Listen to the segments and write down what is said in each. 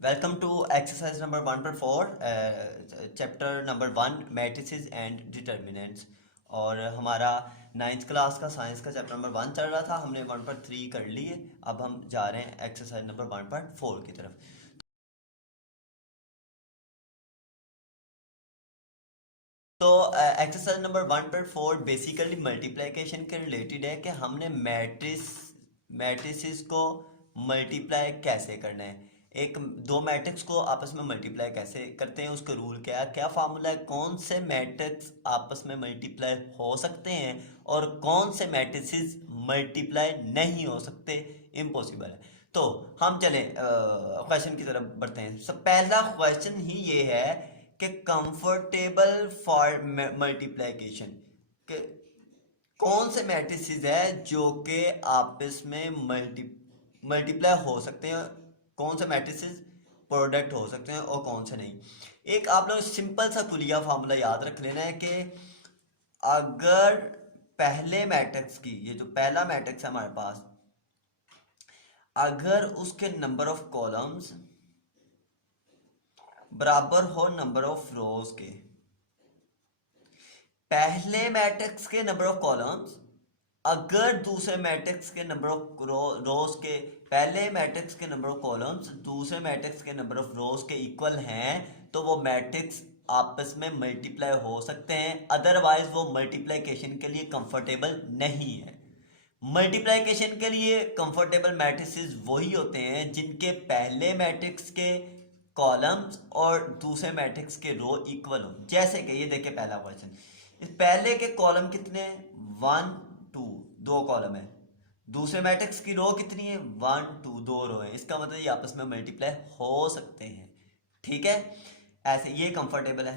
Welcome to exercise number 1.4 chapter number 1 matrices and determinants. और हमारा ninth class का science का चैप्टर नंबर 1 चल रहा था। हमने 1.3 कर लिए। अब हम जा रहे हैं एक्सरसाइज नंबर 1.4 की तरफ। तो एक्सरसाइज नंबर 1.4 बेसिकली मल्टीप्लिकेशन के रिलेटेड है कि हमने मैट्रिसेस को मल्टीप्लाई कैसे करना है। एक दो मैट्रिक्स को आपस में मल्टीप्लाई कैसे करते हैं, उसका रूल क्या है, क्या फार्मूला है, कौन से मैट्रिक्स आपस में मल्टीप्लाई हो सकते हैं और कौन से मैट्रिसेस मल्टीप्लाई नहीं हो सकते, इम्पॉसिबल है। तो हम चलें क्वेश्चन की तरफ बढ़ते हैं। सब पहला क्वेश्चन ही ये है कि कंफर्टेबल फॉर मल्टीप्लिकेशन के कौन से मैट्रिसेस है जो कि आपस में मल्टीप्लाई हो सकते हैं, कौन से मैट्रिसेस प्रोडक्ट हो सकते हैं और कौन से नहीं। एक आप लोग सिंपल सा कुलिया फार्मूला याद रख लेना है कि अगर पहले मैट्रिक्स की, ये जो पहला मैट्रिक्स है हमारे पास, अगर उसके नंबर ऑफ कॉलम्स बराबर हो नंबर ऑफ रोज के, पहले मैट्रिक्स के नंबर ऑफ कॉलम्स अगर दूसरे मैट्रिक्स के नंबर ऑफ रोज के, पहले मैट्रिक्स के नंबर ऑफ कॉलम्स दूसरे मैट्रिक्स के नंबर ऑफ रोज के इक्वल हैं, तो वो मैट्रिक्स आपस में मल्टीप्लाई हो सकते हैं। अदरवाइज वो मल्टीप्लिकेशन के लिए कंफर्टेबल नहीं है। मल्टीप्लिकेशन के लिए कंफर्टेबल मैट्रिसेस वही होते हैं जिनके पहले मैट्रिक्स के कॉलम्स और दूसरे मैट्रिक्स के रो इक्वल हो। जैसे कि ये देखिए पहला क्वेश्चन, इस पहले के कॉलम कितने हैं, 1 2, दो कॉलम है। दूसरे मैट्रिक्स की रो कितनी है, 1 2, दो रो है। इसका मतलब ये आपस में मल्टीप्लाई हो सकते हैं। ठीक है, ऐसे ये कंफर्टेबल है,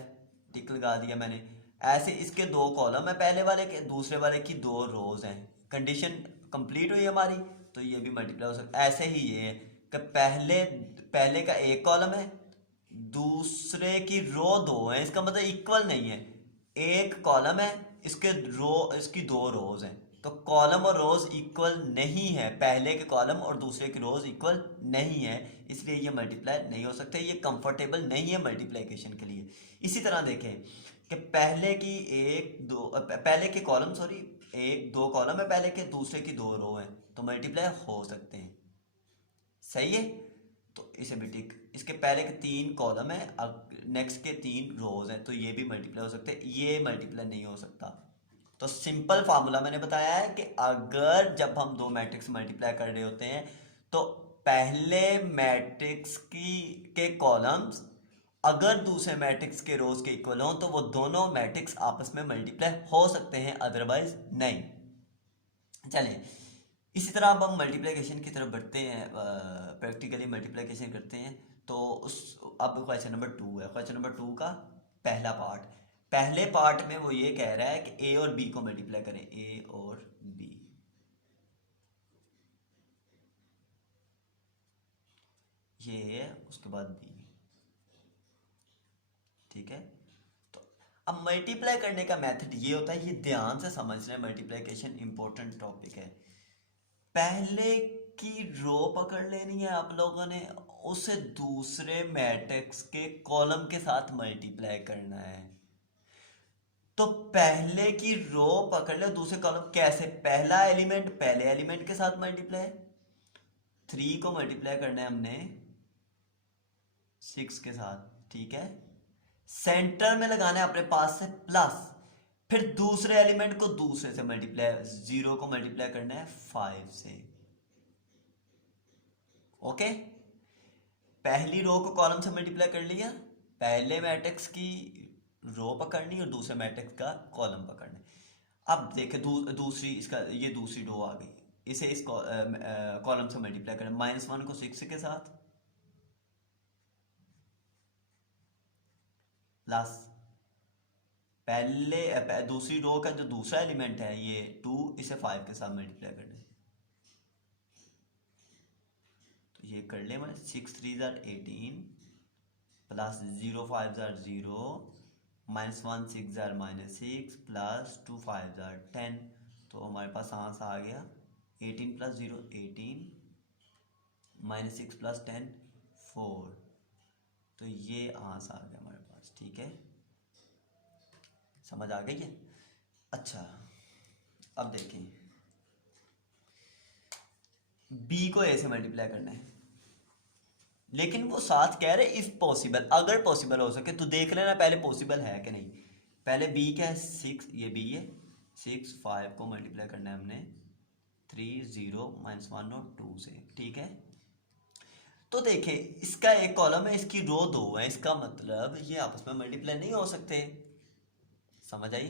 टिक लगा दिया मैंने। ऐसे इसके दो कॉलम है पहले वाले के, दूसरे वाले की दो रोज हैं, कंडीशन कंप्लीट हुई हमारी, तो ये भी मल्टीप्लाई हो सकता है। ऐसे ही ये है कि पहले पहले का एक कॉलम है, दूसरे की रो दो है, इसका मतलब इक्वल नहीं है। एक कॉलम है, इसके रो, इसकी दो रोज हैं, तो कॉलम और रोज इक्वल नहीं है। पहले के कॉलम और दूसरे की रोज इक्वल नहीं है, इसलिए ये मल्टीप्लाई नहीं हो सकते, ये कंफर्टेबल नहीं है मल्टीप्लिकेशन के लिए। इसी तरह देखें कि पहले की एक दो पहले के कॉलम, सॉरी, एक दो कॉलम है पहले के, दूसरे की दो रो है, तो मल्टीप्लाई हो सकते हैं। सही है, तो इसे भी टिक। इसके पहले के तीन कॉलम है, अब नेक्स्ट के तीन रोज हैं, तो ये भी मल्टीप्लाई हो सकते हैं, ये मल्टीप्लाई नहीं हो सकता। तो सिंपल फार्मूला मैंने बताया है कि अगर जब हम दो मैट्रिक्स मल्टीप्लाई कर रहे होते हैं, तो पहले मैट्रिक्स की के कॉलम्स अगर दूसरे मैट्रिक्स के रोज के इक्वल हों, तो वो दोनों मैट्रिक्स आपस में मल्टीप्लाई हो सकते हैं, अदरवाइज नहीं। चलिए, इसी तरह अब हम मल्टीप्लिकेशन की तरफ बढ़ते हैं, प्रैक्टिकली मल्टीप्लिकेशन करते हैं। तो उस अब क्वेश्चन नंबर 2 है। क्वेश्चन नंबर 2 का पहला पार्ट, पहले पार्ट में वो ये कह रहा है कि ए और बी को मल्टीप्लाई करें, ए और बी, ये है, उसके बाद बी। ठीक है, तो अब मल्टीप्लाई करने का मेथड ये होता है, ये ध्यान से समझ रहे हैं, मल्टीप्लिकेशन इंपॉर्टेंट टॉपिक है। पहले की रो पकड़ लेनी है आप लोगों ने, उसे दूसरे मैट्रिक्स के कॉलम के साथ मल्टीप्लाई करना है। तो पहले की रो पकड़ ले, दूसरे कॉलम कैसे, पहला एलिमेंट पहले एलिमेंट के साथ मल्टीप्लाई, 3 को मल्टीप्लाई करना है हमने 6 के साथ। ठीक है, सेंटर में लगाना है अपने पास से प्लस, फिर दूसरे एलिमेंट को दूसरे से मल्टीप्लाई, 0 को मल्टीप्लाई करना है 5 से। ओके, पहली रो को कॉलम से मल्टीप्लाई कर लिया, पहले मैट्रिक्स की रो पकड़नी और दूसरे मैट्रिक्स का कॉलम पकड़ना। अब देखें दूसरी, इसका ये दूसरी रो आ गई, इसे इस कॉलम से मल्टीप्लाई करें, -1 को 6 के साथ प्लस पहले दूसरी रो का जो दूसरा एलिमेंट है ये 2, इसे 5 के साथ मल्टीप्लाई करना है। तो ये कर ले, मैंने 6 3 jar 18 plus 0 5 jar 0, -1 6 jar -6 plus 2 5 jar 10। तो हमारे पास आंसर आ गया 18 + 0 18, -6 + 10 4। तो ये आंसर आ गया हमारे पास, ठीक है, समझ आ गई है। अच्छा अब देखें, बी को ए से मल्टीप्लाई करना है, लेकिन वो साथ कह रहे इफ पॉसिबल, अगर पॉसिबल हो सके तो देख लेना पहले पॉसिबल है कि नहीं। पहले बी क्या है, 6, ये बी है, 6 5 को मल्टीप्लाई करना है हमने 3 0 -1 और 2 से, ठीक है। तो देखें इसका एक कॉलम है, इसकी रो 2 है, इसका मतलब ये आपस में मल्टीप्लाई नहीं हो सकते, समझ आई।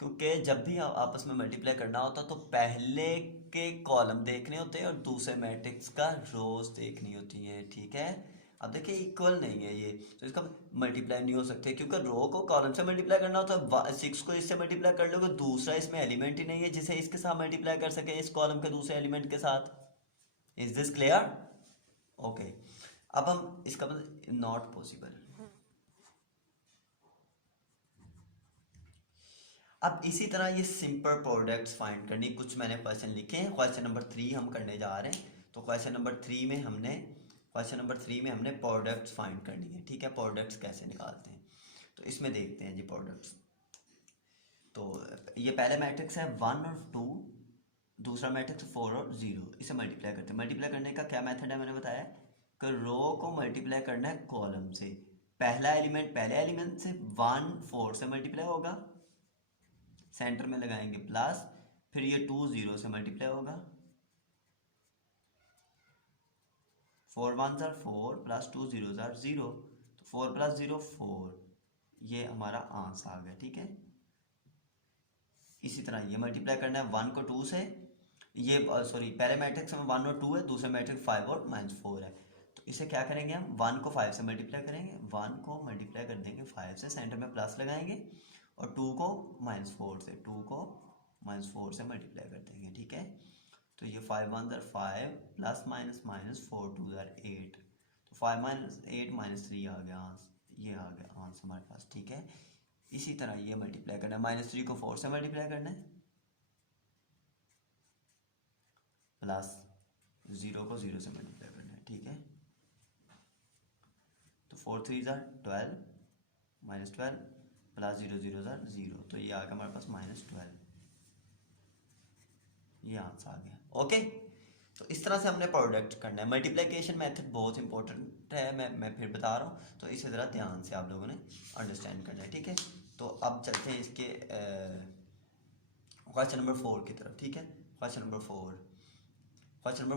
क्योंकि जब भी आपस में मल्टीप्लाई करना होता तो पहले के कॉलम देखने होते हैं और दूसरे मैट्रिक्स का रोज देखनी होती है, ठीक है। अब देखिए इक्वल नहीं है ये, तो इसका मल्टीप्लाई नहीं हो सकते, क्योंकि रो को कॉलम से मल्टीप्लाई करना होता है, 6 को इससे मल्टीप्लाई कर लोगे, दूसरा इसमें एलिमेंट ही नहीं है जिसे इसके साथ मल्टीप्लाई कर सके, इस कॉलम के दूसरे एलिमेंट के साथ। Is this clear? ओके, अब हम इसका मतलब नॉट पॉसिबल। अब इसी तरह ये सिंपल प्रोडक्ट्स फाइंड करनी, कुछ मैंने क्वेश्चन लिखे हैं, क्वेश्चन नंबर 3 हम करने जा रहे हैं। तो क्वेश्चन नंबर 3 में हमने प्रोडक्ट्स फाइंड करनी है, ठीक है। प्रोडक्ट्स कैसे निकालते हैं तो इसमें देखते हैं जी प्रोडक्ट्स। तो ये पहले मैट्रिक्स है 1 और 2, दूसरा मैट्रिक्स 4 और 0, इसे मल्टीप्लाई करते हैं। मल्टीप्लाई करने का क्या मेथड है, मैंने बताया कि रो को मल्टीप्लाई करना है कॉलम से, पहला एलिमेंट पहले एलिमेंट से 1 4 से मल्टीप्लाई होगा, सेंटर में लगाएंगे प्लस, फिर ये 2 0 से मल्टीप्लाई होगा, 4 1 जार 4 प्लस 2 0 जार 0, तो 4 प्लस 0 4, ये हमारा आंसर आ गया, ठीक है। इसी तरह ये मल्टीप्लाई करना है 1 को 2 से, ये सॉरी पहले मैट्रिक्स में 1 और 2 है, दूसरे मैट्रिक्स 5 और -4 है, तो इसे क्या करेंगे हम 1 को 5 से मल्टीप्लाई करेंगे, 1 को मल्टीप्लाई कर देंगे 5 से, सेंटर में प्लस लगाएंगे, और 2 को -4 से, 2 को -4 से मल्टीप्लाई कर देंगे, ठीक है। तो ये 5 1 jar 5 plus minus minus 4 2 jar 8, तो 5 -8 -3 आ गया आंसर, ये आ गया आंसर हमारे पास, ठीक है। इसी तरह ये मल्टीप्लाई करना है, -3 को 4 से मल्टीप्लाई करना है, प्लस 0 को 0 से मल्टीप्लाई करना है, ठीक है। तो 4 3 जार 12 -12 प्लस 0 0 जार 0, तो ये आ गया हमारे पास -12, ये आंसर आ गया, ओके। तो इस तरह से हमने प्रोडक्ट करना है। मल्टीप्लिकेशन मेथड बहुत इंपॉर्टेंट है, मैं फिर बता रहा हूँ, तो इसे ज़रा ध्यान से आप लोगों ने अंडरस्टैंड करना है, ठीक है। तो अब चलते हैं इसके क्वेश्चन नंबर 4 की तरफ, ठीक है। क्वेश्चन नंबर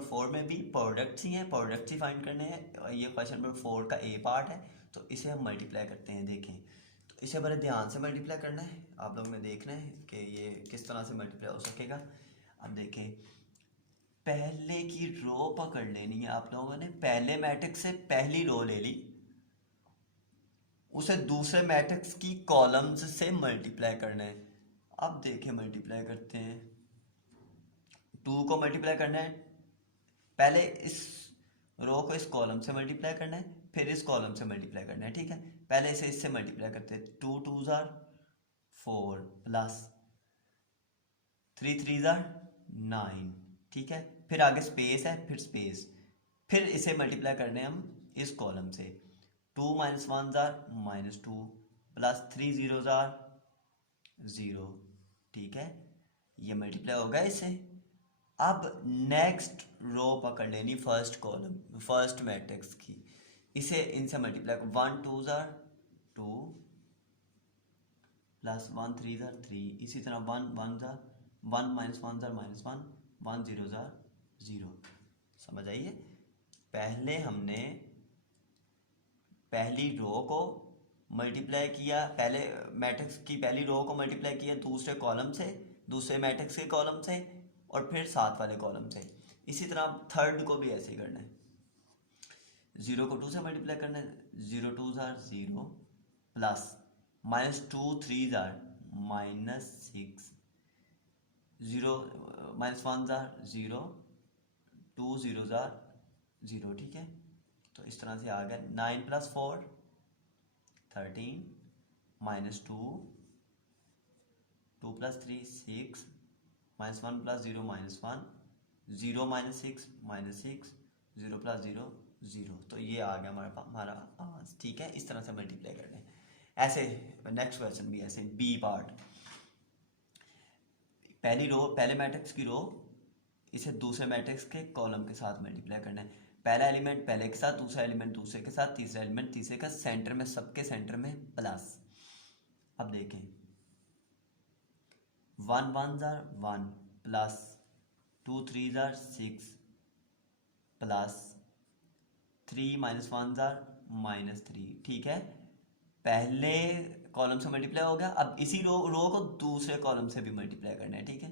4 में भी प्रोडक्ट्स ही हैं, प्रोडक्ट्स ही फाइंड करने हैं। ये क्वेश्चन नंबर 4 का ए पार्ट है, तो इसे हम मल्टीप्लाई करते हैं, देखें। तो इसे बड़े ध्यान से मल्टीप्लाई करना है, आप लोगों ने देखना है कि ये किस तरह से मल्टीप्लाई हो सकेगा। अब देखें, पहले की रो पकड़ लेनी है आप लोगों ने, पहले मैट्रिक्स से पहली रो ले ली, उसे दूसरे मैट्रिक्स की कॉलम्स से मल्टीप्लाई करना है। अब देखें मल्टीप्लाई करते हैं, 2 को मल्टीप्लाई करना है, पहले इस रो को इस कॉलम से मल्टीप्लाई करना है, फिर इस कॉलम से मल्टीप्लाई करना है, ठीक है। पहले इसे इससे मल्टीप्लाई करते हैं, 2 2 जार 4 प्लस 3 3 जार 9, ठीक है। फिर आगे स्पेस है, फिर स्पेस, फिर इसे मल्टीप्लाई करने हम इस कॉलम से, 2 -1 जार -2 प्लस 3 0 जार 0, ठीक है। ये मल्टीप्लाई होगा इससे। अब नेक्स्ट रो पकड़ लेनी, फर्स्ट कॉलम फर्स्ट मैट्रिक्स की, इसे इनसे मल्टीप्लाई, 1 2 जार 2 प्लस 1 3 जार 3, इसी तरह 1 1 जार 1 -1 जार -1 1 0 जार 0, समझ आइए। पहले हमने पहली रो को मल्टीप्लाई किया, पहले मैट्रिक्स की पहली रो को मल्टीप्लाई किया दूसरे कॉलम से, दूसरे मैट्रिक्स के कॉलम से, और फिर साथ वाले कॉलम से। इसी तरह थर्ड को भी ऐसे ही करना है, 0 को 2 से मल्टीप्लाई करना है, 0 2 jar 0 plus -2 3 jar -6, 0 -1 jar 0 2 0 jar 0, ठीक है। तो इस तरह से आ गया 9 + 4 13 -2 2 + 3 6 -1 + 0 -1 0 -6 -6 0 + 0 0, तो ये आ गया हमारा 5, ठीक है, इस तरह से मल्टीप्लाई करना है। ऐसे नेक्स्ट क्वेश्चन भी ऐसे, बी पार्ट, पहली रो, पहले मैट्रिक्स की रो इसे दूसरे मैट्रिक्स के कॉलम के साथ मल्टीप्लाई करना है। पहला एलिमेंट पहले के साथ, दूसरा एलिमेंट दूसरे के साथ, तीसरा एलिमेंट तीसरे का, सेंटर में, सबके सेंटर में प्लस। अब देखें, 1 1 1 प्लस 2 3 6 प्लस 3 -1 -3, ठीक है, पहले कॉलम से मल्टीप्लाई हो गया। अब इसी रो को दूसरे कॉलम से भी मल्टीप्लाई करना है, ठीक है।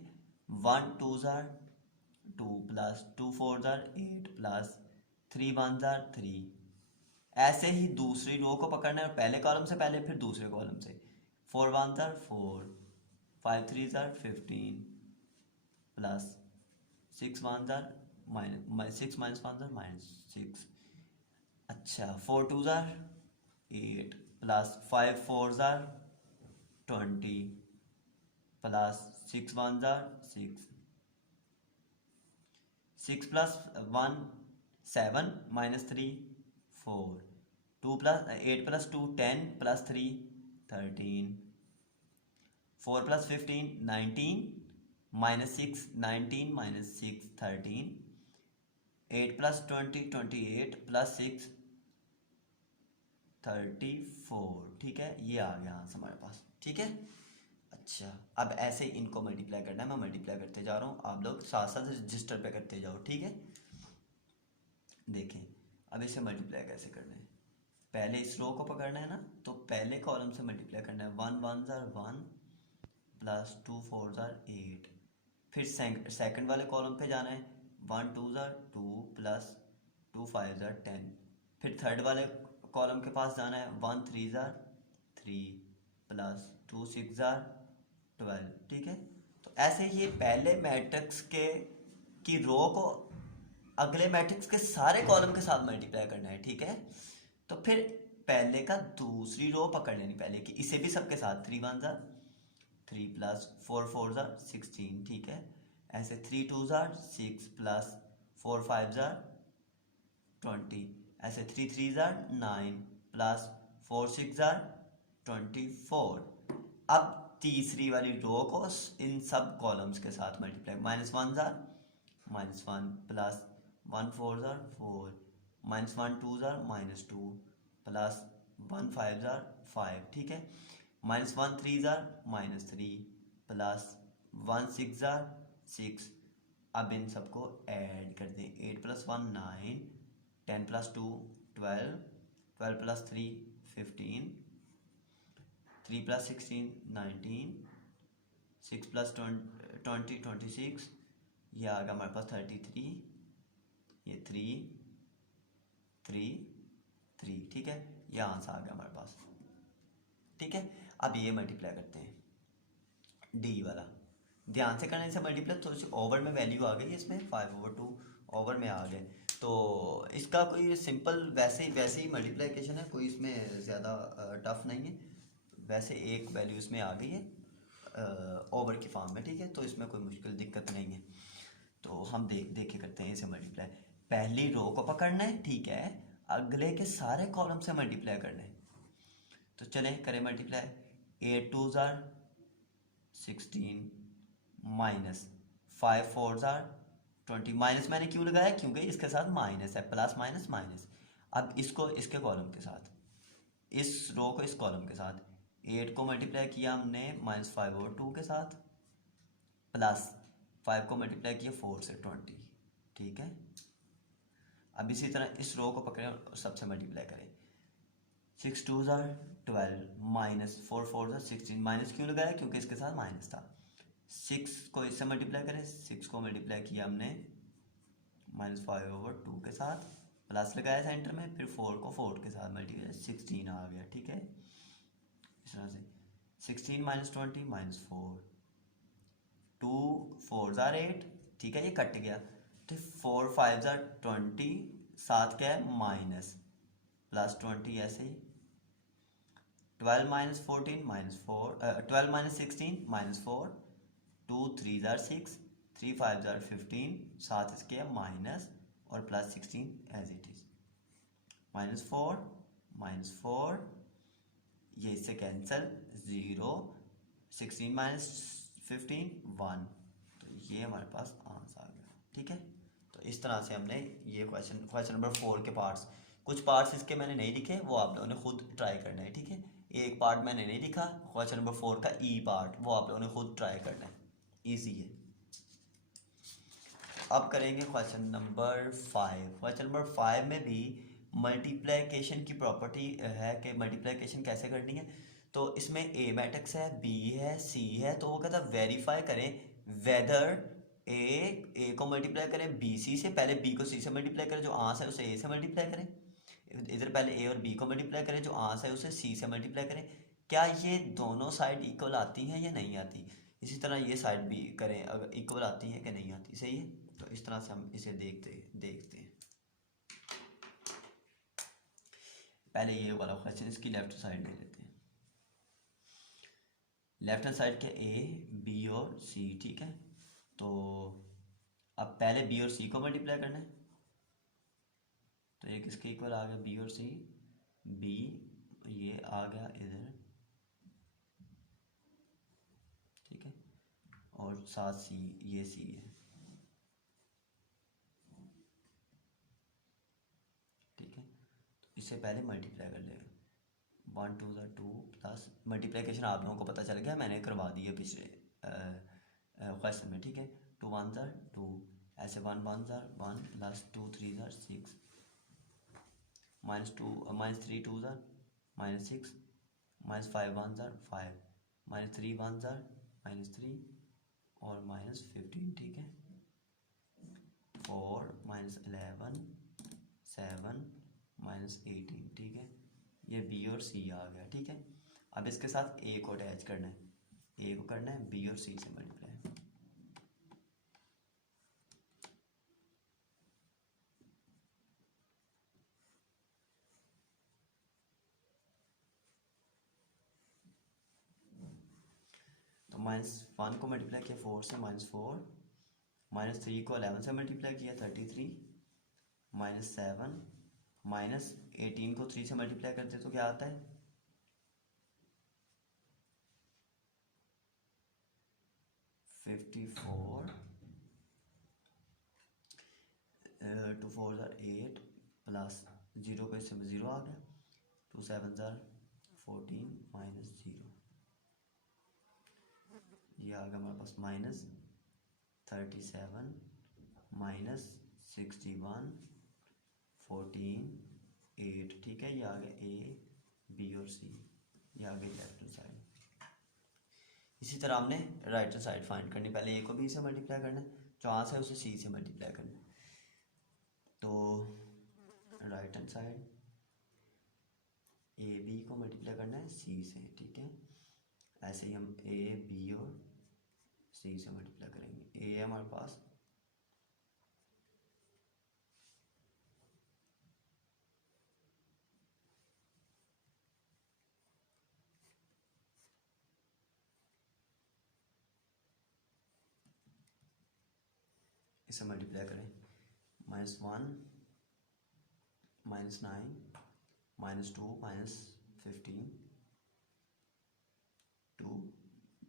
1 2 2 प्लस 2 4 8 प्लस 3 1 3। ऐसे ही दूसरी रो को पकड़ना है, पहले कॉलम से पहले, फिर दूसरे कॉलम से। 4 1 4, 5 3 15 प्लस 6 1 6 -1 -6। अच्छा, 4 2 8 plus 5 4 20 plus 6 1 6। 6 plus 1 7 -3 4। 2 plus 8 plus 2 10 plus 3 13। 4 plus 15 19 -6 19 -6 13। 8 plus 20 28 plus 6 34, ठीक है, ये आ गया आंसर हमारे पास, ठीक है। अच्छा, अब ऐसे ही इनको मल्टीप्लाई करना है, मैं मल्टीप्लाई करते जा रहा हूँ, आप लोग साथ साथ रजिस्टर पे करते जाओ, ठीक है। देखें, अब इसे मल्टीप्लाई कैसे करना है, पहले इस रो को पकड़ना है ना, तो पहले कॉलम से मल्टीप्लाई करना है। 1 1 1 प्लस 2 4 8, फिर सेकंड वाले कॉलम पे जाना है। 1 2 2 प्लस 2 5 10, फिर थर्ड वाले कॉलम के पास जाना है। 1 3 3 प्लस 2 6 12, ठीक है। तो ऐसे ही पहले मैट्रिक्स के की रो को अगले मैट्रिक्स के सारे कॉलम के साथ मल्टीप्लाई करना है, ठीक है। तो फिर पहले का दूसरी रो पकड़ लेनी पहले की, इसे भी सबके साथ। 3 1 3 प्लस 4 4 16, ठीक है। ऐसे 3 2 6 प्लस 4 5 20। ऐसे 3 3 9 प्लस 4 6 24। अब तीसरी वाली रो को इन सब कॉलम्स के साथ मल्टीप्लाई। -1 -1 प्लस 1 4 4 -1 2 -2 प्लस 1 5 5, ठीक है। -1 3 -3 प्लस 1 6 6। अब इन सबको ऐड कर दें। 8 plus 1 9, 10 plus 2 12, 12 plus 3 15, 3 plus 16 19, 6 plus 20 26। ये आ गया हमारे पास 33, ये 3 3 3, ठीक है, ये आंसर आ गया हमारे पास, ठीक है। अब ये मल्टीप्लाई करते हैं डी वाला, ध्यान से करने से मल्टीप्लाई, थोड़ी सी ओवर में वैल्यू आ गई इसमें, 5/2 ओवर में आ गए। तो इसका कोई सिंपल वैसे ही मल्टीप्लिकेशन है, कोई इसमें ज़्यादा टफ नहीं है। वैसे एक वैल्यू इसमें आ गई है ओवर की फॉर्म में, ठीक है, तो इसमें कोई मुश्किल दिक्कत नहीं है। तो हम देख के करते हैं इसे मल्टीप्लाई। पहली रो को पकड़ना है, ठीक है, अगले के सारे कॉलम से मल्टीप्लाई करना है। तो चले करें मल्टीप्लाई। 8 2 16 माइनस 5 4 20। माइनस मैंने क्यों लगाया, क्योंकि इसके साथ माइनस है, प्लस माइनस माइनस। अब इसको इसके कॉलम के साथ, इस रो को इस कॉलम के साथ। 8 को मल्टीप्लाई किया हमने -5/2 के साथ, प्लस 5 को मल्टीप्लाई किया 4 से 20, ठीक है। अब इसी तरह इस रो को पकड़ें और सबसे मल्टीप्लाई करें। 6 2 12 माइनस 4 4 16। माइनस क्यों लगाया, क्योंकि इसके साथ माइनस था। 6 को इससे मल्टीप्लाई करें, 6 को मल्टीप्लाई किया हमने -5/2 के साथ, प्लस लगाया सेंटर में, फिर 4 को 4 के साथ मल्टीप्लाई, 16 आ गया, ठीक है। इस तरह से 16 -20 -4, 2 4 8, ठीक है, ये कट गया। तो 4 5 20, साथ क्या है माइनस, प्लस 20, ऐसे ही 12 -14 -4, 12 -16 -4, 2 3 6, 3 5 15, साथ इसके माइनस और प्लस 16 एज इट इज, -4 -4, ये इससे कैंसिल, 0, 16 - 15, 1। तो ये हमारे पास आंसर आ गया। ठीक है, तो इस तरह से हमने ये क्वेश्चन नंबर 4 के पार्ट्स, कुछ पार्ट्स इसके मैंने नहीं लिखे, वो आप लोगों ने खुद ट्राई करना है। ठीक है, एक पार्ट मैंने नहीं लिखा, क्वेश्चन नंबर 4 का ई पार्ट, वो आप लोगों ने खुद ट्राई करना है, ईजी है। अब करेंगे क्वेश्चन नंबर 5। क्वेश्चन नंबर 5 में भी मल्टीप्लिकेशन की प्रॉपर्टी है कि मल्टीप्लिकेशन कैसे करनी है। तो इसमें ए मैट्रिक्स है, बी है, सी है, तो वो कहता है वेरीफाई करें वेदर ए को मल्टीप्लाई करें बी सी से, पहले बी को सी से मल्टीप्लाई करें, जो आंसर है उसे ए से मल्टीप्लाई करें, इधर पहले ए और बी को मल्टीप्लाई करें, जो आंसर है उसे सी से मल्टीप्लाई करें। क्या ये दोनों साइड इक्वल आती हैं या नहीं आती? इसी तरह ये साइड भी करें, अगर इक्वल आती है कि नहीं आती। सही है, तो इस तरह से हम इसे देखते हैं। पहले ये वाला क्वेश्चन, इसकी लेफ्ट साइड ले लेते हैं। लेफ्ट हैंड साइड के ए बी और सी। ठीक है, तो अब पहले बी और सी को मल्टीप्लाई करना है, तो ये किसके इक्वल आ गया, बी और सी, बी ये आ गया इधर, ठीक है, और साथ सी, ये सी है। ठीक है, तो इससे पहले मल्टीप्लाई कर लेगा, 1 2 2 प्लस, मल्टीप्लिकेशन आप लोगों को पता चल गया, मैंने करवा दी है पिछले क्वेश्चन में। ठीक है, 2 1 2, ऐसे 1 1 1 प्लस 2 3 6, -2 -3 2 -6, -5 1 5, -3 1 -3 और -15। ठीक है, 4 -11 7 -18। ठीक है, ये बी और सी आ गया। ठीक है, अब इसके साथ ए को अटैच करना है, ए को करना है बी और सी से मल्टीप्लाई। तो -1 को मल्टीप्लाई किया 4 से, -4, -3 को 11 से मल्टीप्लाई किया 33, -7, -18 को 3 से मल्टीप्लाई करते तो क्या आता है, 54, 2 4 8 प्लस 0 को इससे 0 आ गया, 2 7 14 -0, ये आ गया हमारे पास -37 -61 14 8। ठीक है, ये आ गया ए बी और सी, ये आ गई लेफ्ट हैंड साइड। इसी तरह हमने राइट हैंड साइड फाइंड करनी, पहले ए को बी से मल्टीप्लाई करना है, जो आंसर है उसे सी से मल्टीप्लाई करना है। तो right hand side A B को मल्टीप्लाई करना है सी से। ठीक है, ऐसे ही हम ए बी और सी से मल्टीप्लाई करेंगे। ए है हमारे पास, इसे मल्टीप्लाई करें, -1 -9 -2 -15 2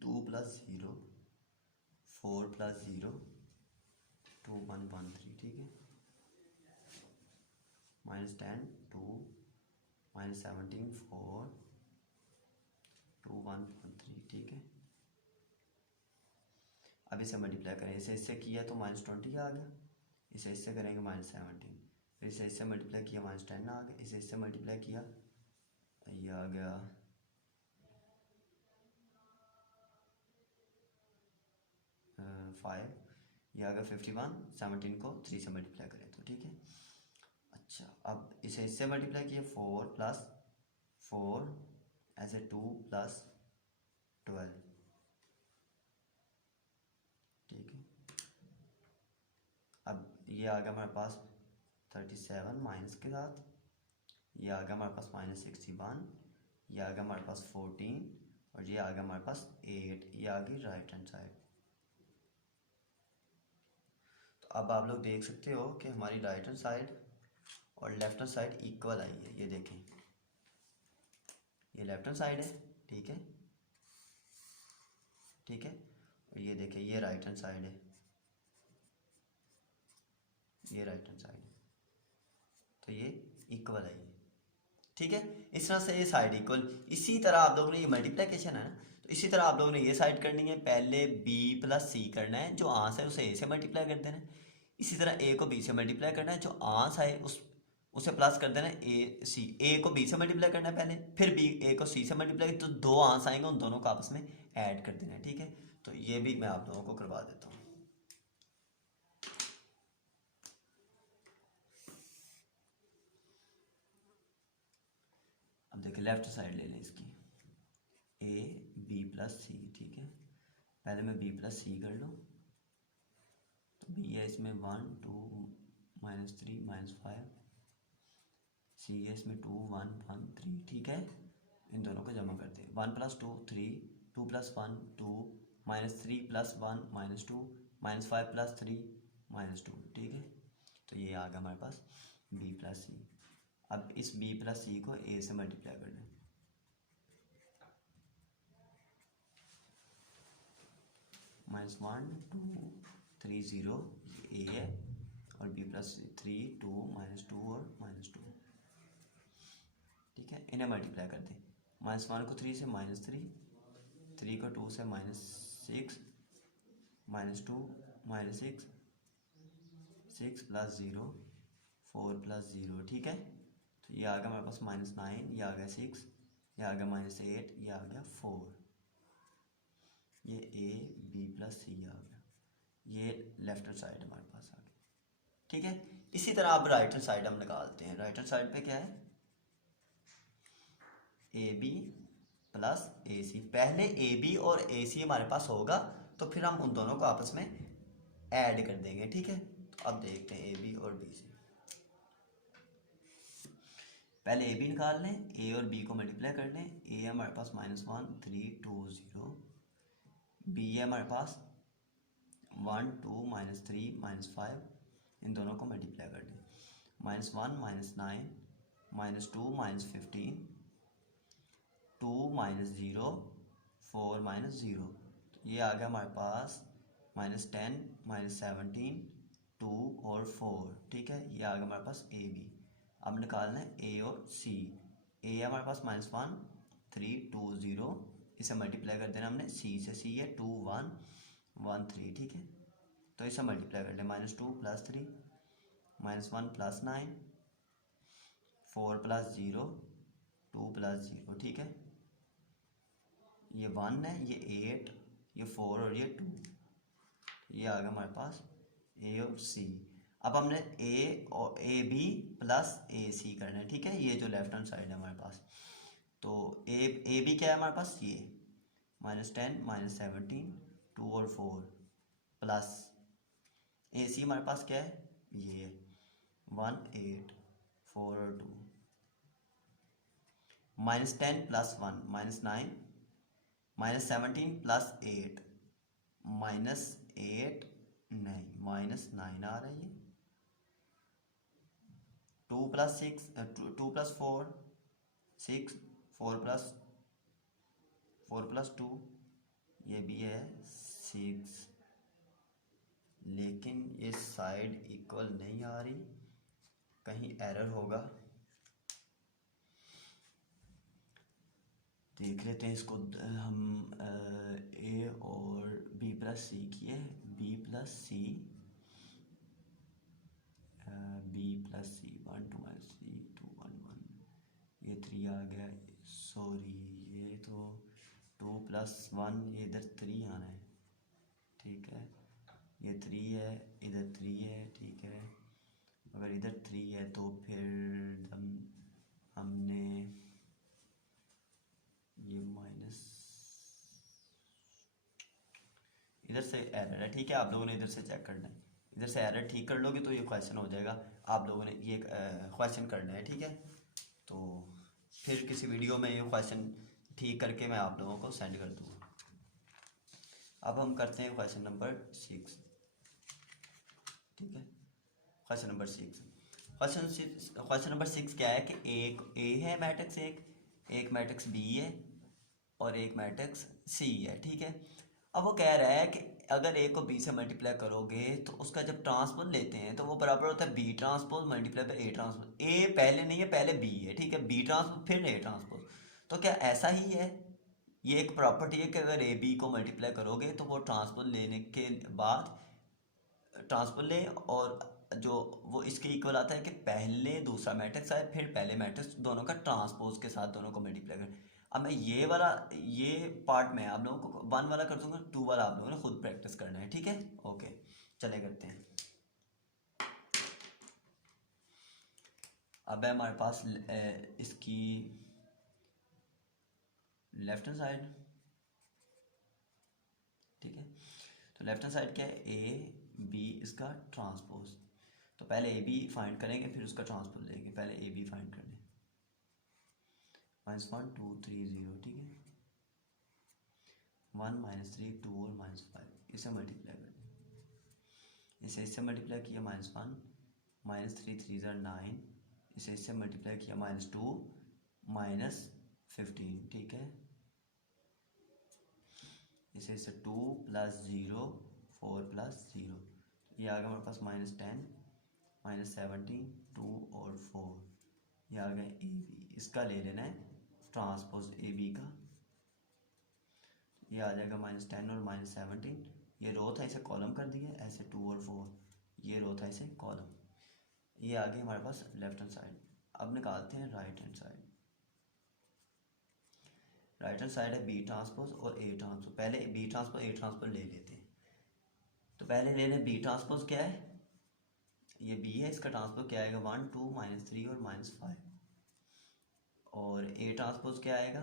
2 + 0 4 + 0 2 1 1 3। ठीक है, -10 2 -17 4 2 1 1 3। ठीक है, अब इसे मल्टीप्लाई करें, इसे इससे किया तो -20 आ गया, इसे इससे करेंगे -17, फिर इसे इससे मल्टीप्लाई किया -10 आ गया, इसे इससे मल्टीप्लाई किया ये आ गया 5, ये आ गया 51, 17 को 3 से मल्टीप्लाई करें तो। ठीक है, अच्छा, अब इसे इससे मल्टीप्लाई किया 4 + 4, ऐसे 2 + 12। ठीक है, अब ये आ गया हमारे पास 37 माइनस के साथ, ये आ गया हमारे पास -61, ये आ गया हमारे पास 14 और ये आ गया हमारे पास 8, ये आ गई राइट हैंड साइड। तो अब आप लोग देख सकते हो कि हमारी राइट हैंड साइड और लेफ्ट हैंड साइड इक्वल आई है, ये देखें ये लेफ्ट हैंड साइड है, ठीक है, ठीक है, और ये देखिए ये राइट हैंड साइड है, ये राइट हैंड साइड है, तो ये इक्वल है ये, ठीक है। इस तरह से ये साइड इक्वल। इसी तरह आप लोगों ने ये मल्टीप्लिकेशन है ना, तो इसी तरह आप लोगों ने ये साइड करनी है, पहले b प्लस सी करना है, जो आंस है उसे a से मल्टीप्लाई कर देना है। इसी तरह a को b से मल्टीप्लाई करना है, जो आंस है उसे प्लस कर देना है a को b से मल्टीप्लाई करना है पहले, फिर a को c से मल्टीप्लाई, तो दो आंस आएंगे, उन दोनों को आपस में ऐड कर देना है, ठीक है। तो ये भी मैं आप लोगों को करवा देता हूँ। अब देखिए लेफ्ट साइड ले लें इसकी, a b प्लस सी, ठीक है। पहले मैं b प्लस सी कर लूँ, तो b है इसमें 1 2 -3 -5, सी है इसमें 2 1 1 3, ठीक है। इन दोनों को जमा करते हैं, 1 + 2 3, 2 + 1 2, -3 + 1 -2, -5 + 3 -2, ठीक है। तो ये आ गया हमारे पास b प्लस सी। अब इस b प्लस सी को a से मल्टीप्लाई कर लें, -1 2 3 0 a है, और b प्लस 3 2 -2 और -2, ठीक है। इन्हें मल्टीप्लाई कर दें, -1 को 3 से -3, 3 को 2 से -6, -2 -6, 6 + 0 4 + 0, ठीक है। तो ये आ गया हमारे पास -9, ये आ गया 6, ये आ गया -8, ये आ गया 4, ये a b प्लस सी आ गया, ये लेफ्ट हैंड साइड हमारे पास आ गया, ठीक है। इसी तरह अब राइट हैंड साइड हम निकालते हैं। राइट हैंड साइड पे क्या है, ए बी प्लस ए सी। पहले ए बी और ए सी हमारे पास होगा, तो फिर हम उन दोनों को आपस में ऐड कर देंगे, ठीक है। तो अब देखते हैं ए बी और बी सी। पहले ए बी निकाल लें, ए और बी को मल्टीप्लाई कर लें। ए है हमारे पास -1 3 2 0, बी है हमारे पास 1 2 -3 -5, इन दोनों को मल्टीप्लाई कर लें, -1 -9 -2 -15, 2 -0 4 -0, तो ये आ गया हमारे पास -10 -17 2 और 4, ठीक है। ये आ गया हमारे पास ए बी। अब निकालना है ए और सी। ए है हमारे पास -1 3 2 0, इसे मल्टीप्लाई कर देना हमने सी से, सी है 2 1 1 3, ठीक है। तो इसे मल्टीप्लाई कर लें, -2 + 3 -1 + 9 4 + 0 2 + 0, ठीक है। ये 1 है, ये 8, ये 4 और ये 2, ये आ गया हमारे पास ए और सी। अब हमने ए बी प्लस ए सी करना है, ठीक है। ये जो लेफ्ट हैंड साइड है हमारे पास, तो ए बी क्या है हमारे पास, ये -10 -17 2 और 4 प्लस ए सी हमारे पास क्या है, ये 1 8 4 और 2, -10 + 1 -9, -17 + 8 -8 नहीं -9 आ रही है, 2 + 6 2 + 4 6, 4 + 2, ये भी है 6, लेकिन ये साइड इक्वल नहीं आ रही, कहीं एरर होगा, देख लेते हैं इसको। हम ए और बी प्लस सी किए, बी प्लस सी 1 2 -3 2 1 1, ये 3 आ गया, सॉरी ये तो 2 + 1, ये इधर 3 आना है, ठीक है। ये 3 है, इधर 3 है, ठीक है। अगर इधर 3 है तो फिर हमने ये माइनस, इधर से एरर है, ठीक है। आप लोगों ने इधर से चेक करना है, इधर से एरर ठीक कर लोगे तो ये क्वेश्चन हो जाएगा। आप लोगों ने ये क्वेश्चन करना है, ठीक है। तो फिर किसी वीडियो में ये क्वेश्चन ठीक करके मैं आप लोगों को सेंड कर दूँगा। अब हम करते हैं क्वेश्चन नंबर 6, ठीक है। क्वेश्चन नंबर 6, क्वेश्चन नंबर 6 क्या है कि ए है मैट्रिक्स एक, एक मैट्रिक्स बी है और एक मैट्रिक्स सी है, ठीक है। अब वो कह रहा है कि अगर ए को बी से मल्टीप्लाई करोगे तो उसका जब ट्रांसपोज लेते हैं तो वो बराबर होता है B transpose multiply by A transpose. A पहले नहीं है, पहले बी है, ठीक है, बी ट्रांसपोज फिर ए ट्रांसपोज। तो क्या ऐसा ही है? ये एक प्रॉपर्टी है कि अगर ए बी को मल्टीप्लाई करोगे तो वो ट्रांसपोज लेने के बाद ट्रांसपोज ले, और जो वो इसके इक्वल आता है कि पहले दूसरा मैट्रिक्स आए फिर पहले मैट्रिक्स, दोनों का ट्रांसपोज के साथ दोनों को मल्टीप्लाई करें। अब मैं ये पार्ट में आप लोगों को 1 वाला कर दूंगा, 2 वाला आप लोगों ने खुद प्रैक्टिस करना है, ठीक है। ओके, चले करते हैं। अब है हमारे पास इसकी लेफ्ट हैंड साइड, ठीक है। तो लेफ्ट हैंड साइड क्या है? ए बी इसका ट्रांसपोज। तो पहले ए बी फाइंड करेंगे फिर उसका ट्रांसपोज लेंगे। पहले ए बी फाइंड कर लें। -1 2 3 0, ठीक है। 1 -3 2 और -5, इसे मल्टीप्लाई कर दें। इसे इससे मल्टीप्लाई किया -1 -3 3 9, इसे इससे मल्टीप्लाई किया -2 -15, ठीक है। इसे इससे 2 + 0 4 + 0, ये आ गया हमारे पास -10 -17 2 और 4, ये आ गया ए बी। इसका ले लेना है ट्रांसपोज ए बी का, ये आ जाएगा -10 और -17। ये रो था इसे कॉलम कर दिया, ऐसे 2 और 4, ये रो था इसे कॉलम। ये आ गई हमारे पास लेफ्ट हैंड साइड। अब निकालते हैं right hand side. Right hand side है बी ट्रांसपोज और ए ट्रांसपोज। पहले बी ट्रांसपोज ए ट्रांसपोज ले लेते हैं। तो पहले ले लें बी ट्रांसपोज क्या है, ये बी है, इसका ट्रांसपोज क्या आएगा 1 2 -3 और -5। और ए ट्रांसपोज क्या आएगा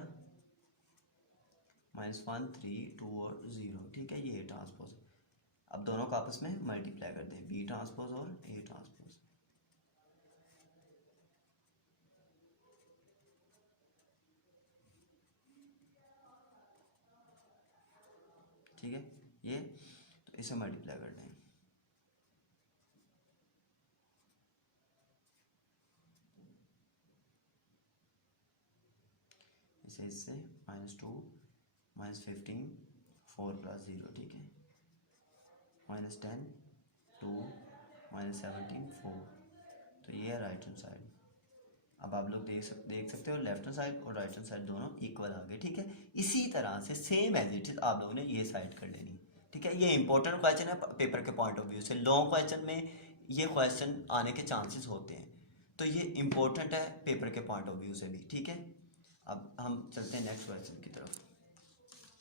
-1 3 2 और 0, ठीक है, ये ए ट्रांसपोज। अब दोनों को आपस में मल्टीप्लाई कर दें, बी ट्रांसपोज और ए ट्रांसपोज। ठीक है, ये तो इसे मल्टीप्लाई कर दें। इसे इससे -2 -15 4 + 0, ठीक है, -10 2 -17 4। तो ये है राइट हैंड साइड। अब आप लोग देख सकते हो लेफ्ट हैंड साइड और राइट हैंड साइड दोनों इक्वल आ गए, ठीक है। इसी तरह से सेम एज इट इज आप लोगों ने ये साइड कर लेनी, ठीक है। ये इंपॉर्टेंट क्वेश्चन है पेपर के पॉइंट ऑफ व्यू से। लॉन्ग क्वेश्चन में ये क्वेश्चन आने के चांसेस होते हैं, तो ये इंपॉर्टेंट है पेपर के पॉइंट ऑफ व्यू से भी, ठीक है। अब हम चलते हैं नेक्स्ट क्वेश्चन की तरफ,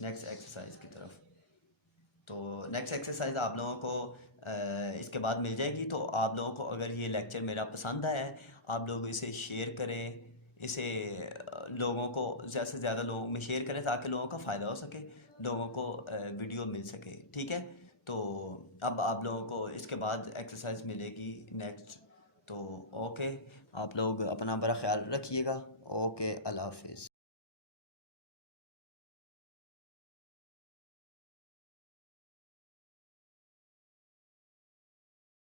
नेक्स्ट एक्सरसाइज की तरफ। तो नेक्स्ट एक्सरसाइज आप लोगों को इसके बाद मिल जाएगी। तो आप लोगों को अगर ये लेक्चर मेरा पसंद आया है, आप लोग इसे शेयर करें, इसे लोगों को ज़्यादा से ज़्यादा लोगों में शेयर करें ताकि लोगों का फ़ायदा हो सके, लोगों को वीडियो मिल सके, ठीक है। तो अब आप लोगों को इसके बाद एक्सरसाइज मिलेगी नेक्स्ट। तो ओके, आप लोग अपना बड़ा ख्याल रखिएगा। ओके, अल्लाह हाफिज़।